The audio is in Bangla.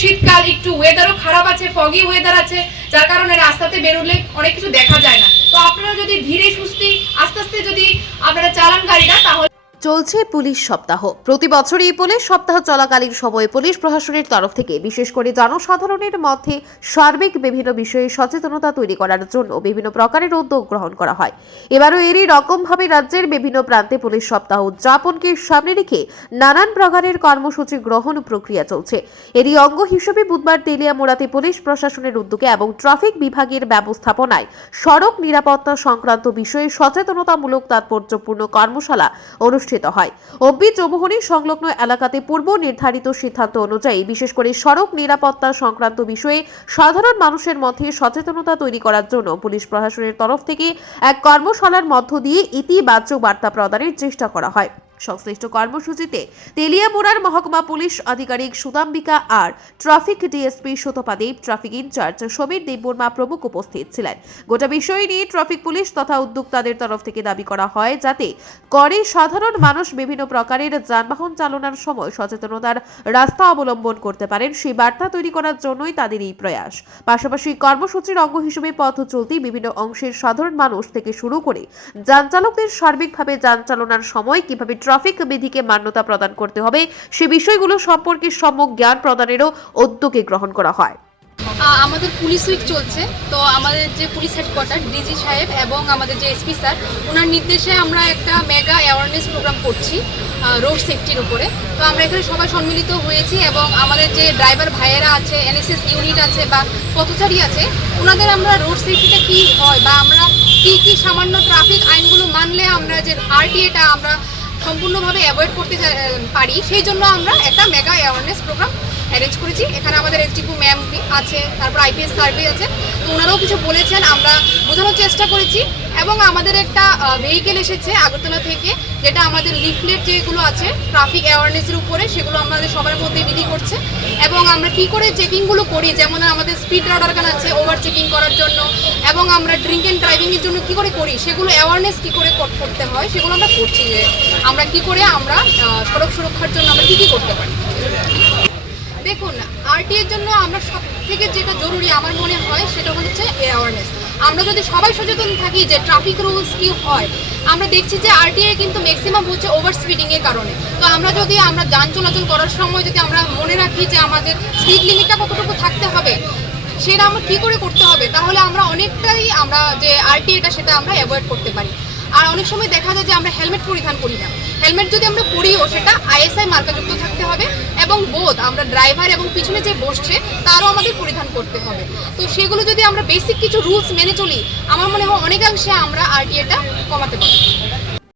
শীতকাল, একটু ওয়েদারও খারাপ আছে ফগি ওয়েদার আছে, যার কারণে রাস্তাতে বেরোলে অনেক কিছু দেখা যায় না। তো আপনারা যদি ধীরে সুস্থে, আস্তে আস্তে যদি আপনারা চালান গাড়িটা, তাহলে চলছে পুলিশ সপ্তাহ। প্রতি বছরই পুলিশ সপ্তাহ চলাকালীন সময়ে পুলিশ প্রশাসনের তরফ থেকে বিশেষ করে জনসাধারণের মধ্যে সার্বিক বিভিন্ন বিষয়ে সচেতনতা তৈরি করার জন্য বিভিন্ন প্রকারের উদ্যোগ গ্রহণ করা হয়। এবারও এরই রকমভাবে রাজ্যের বিভিন্ন প্রান্তে পুলিশ সপ্তাহ উদযাপনকে সামনে রেখে নানান প্রকারের কর্মসূচি গ্রহণ প্রক্রিয়া চলছে। এরই অঙ্গ হিসেবে বুধবার তেলিয়ামোড়াতে পুলিশ প্রশাসনের উদ্যোগে এবং ট্রাফিক বিভাগের ব্যবস্থাপনায় সড়ক নিরাপত্তা সংক্রান্ত বিষয়ে সচেতনতামূলক তাৎপর্যপূর্ণ কর্মশালা অনুষ্ঠিত হয়। অব্বি চৌমুহনী সংলগ্ন এলাকাতে পূর্ব নির্ধারিত সিদ্ধান্ত অনুযায়ী, বিশেষ করে সড়ক নিরাপত্তা সংক্রান্ত বিষয়ে সাধারণ মানুষের মধ্যে সচেতনতা তৈরি করার জন্য পুলিশ প্রশাসনের তরফ থেকে এক কর্মশালার মধ্য দিয়ে ইতিবাচক বার্তা প্রদানের চেষ্টা করা হয়। সংশ্লিষ্ট কর্মসূচিতে তেলিয়ামুড়ার মহকুমা পুলিশ আধিকারিক সুদাম্বিকা আর traffic DSP Sutapa Deb traffic incharge Samir Debbarma প্রমুখ উপস্থিত ছিলেন। গোটা বিষয় নিয়ে ট্রাফিক পুলিশ তথা উদ্যোক্তাদের তরফ থেকে দাবি করা হয় যাতে করে সাধারণ মানুষ বিভিন্ন প্রকারের যানবাহন চালনার সময় সচেতনতার রাস্তা অবলম্বন করতে পারেন, সেই বার্তা তৈরি করার জন্যই তাদের এই প্রয়াস। পাশাপাশি কর্মসূচির অঙ্গ হিসেবে পথ চলতি বিভিন্ন অংশের সাধারণ মানুষ থেকে শুরু করে যান চালকদের সার্বিকভাবে যান চালনার সময় কীভাবে ট্রাফিক বিধিকে মান্যতা প্রদান করতে হবে। সে বিষয়গুলো সম্পর্কে সম্যক জ্ঞান প্রদানেরও উদ্যোগে গ্রহণ করা হয়। আমাদের পুলিশ উইক চলছে। তো আমাদের যে পুলিশ হেডকোয়ার্টার ডিজি সাহেব এবং আমাদের যে এসপি স্যার ওনার নির্দেশে আমরা একটা মেগা অ্যাওয়ারনেস প্রোগ্রাম করছি রোড সেফটির উপরে। তো আমরা এখানে সবাই সম্মিলিত হয়েছি এবং আমাদের যে ড্রাইভার ভাইয়েরা আছে এনএসএস ইউনিট আছে বা পথচারী আছে ওনাদের আমরা রোড সেফটিটা কী হয় বা আমরা কী কী সামান্য ট্রাফিক আইনগুলো মানলে আমরা যে আরটিএটা আমরা সম্পূর্ণভাবে অ্যাভয়েড করতে পারি। সেই জন্য আমরা একটা মেগা অ্যাওয়ারনেস প্রোগ্রাম অ্যারেঞ্জ করেছি। এখানে আমাদের এসডিপু ম্যাম আছে, তারপর আইপিএস সার্ভে আছে। তো ওনারাও কিছু বলেছেন, আমরা বোঝানোর চেষ্টা করেছি। এবং আমাদের একটা ভেহিকেল এসেছে আগরতলা থেকে, যেটা আমাদের লিফলেট যেগুলো আছে ট্রাফিক অ্যাওয়ারনেসের উপরে, সেগুলো আমাদের সবার মধ্যে বিধি করছে। এবং আমরা কি করে চেকিংগুলো করি, যেমন আমাদের স্পিড রাডার গান আছে ওভার চেকিং করার জন্য, এবং আমরা ড্রিঙ্ক অ্যান্ড ড্রাইভিংয়ের জন্য কি করে করি, সেগুলো অ্যাওয়ারনেস কি করে করতে হয়, সেগুলো আমরা করছি যে আমরা কি করে আমরা সড়ক সুরক্ষার জন্য আমরা কি কি করতে পারি। দেখুন আরটিএর জন্য আমরা সব থেকে যেটা জরুরি আমার মনে হয়, সেটা হচ্ছে অ্যাওয়ারনেস আমরা যদি সবাই সচেতন থাকি যে ট্রাফিক রুলস কি হয়, আমরা দেখছি যে আরটিআই কিন্তু ম্যাক্সিমাম হচ্ছে ওভার স্পিডিং এর কারণে। তো আমরা যদি আমরা যান চলাচল করার সময় যদি আমরা মনে রাখি যে আমাদের স্পিড লিমিটটা কতটুকু থাকতে হবে, সেটা আমরা কী করে করতে হবে, তাহলে আমরা অনেকটাই আমরা যে আরটিআইটা সেটা আমরা অ্যাভয়েড করতে পারি। আর অনেক সময় দেখা যায় যে আমরা হেলমেট পরিধান করি না। হেলমেট যদি আমরা পরিও, সেটা আইএসআই মার্কাযুক্ত হবে এবং বোধ, আমরা ড্রাইভার এবং পিছনে যে বসছে, তারও আমাদের পরিধান করতে হবে। তো সেগুলো যদি আমরা বেসিক কিছু রুলস মেনে চলি, আমার মনে হয় অনেকাংশে আমরা আরটিএটা কমাতে পারি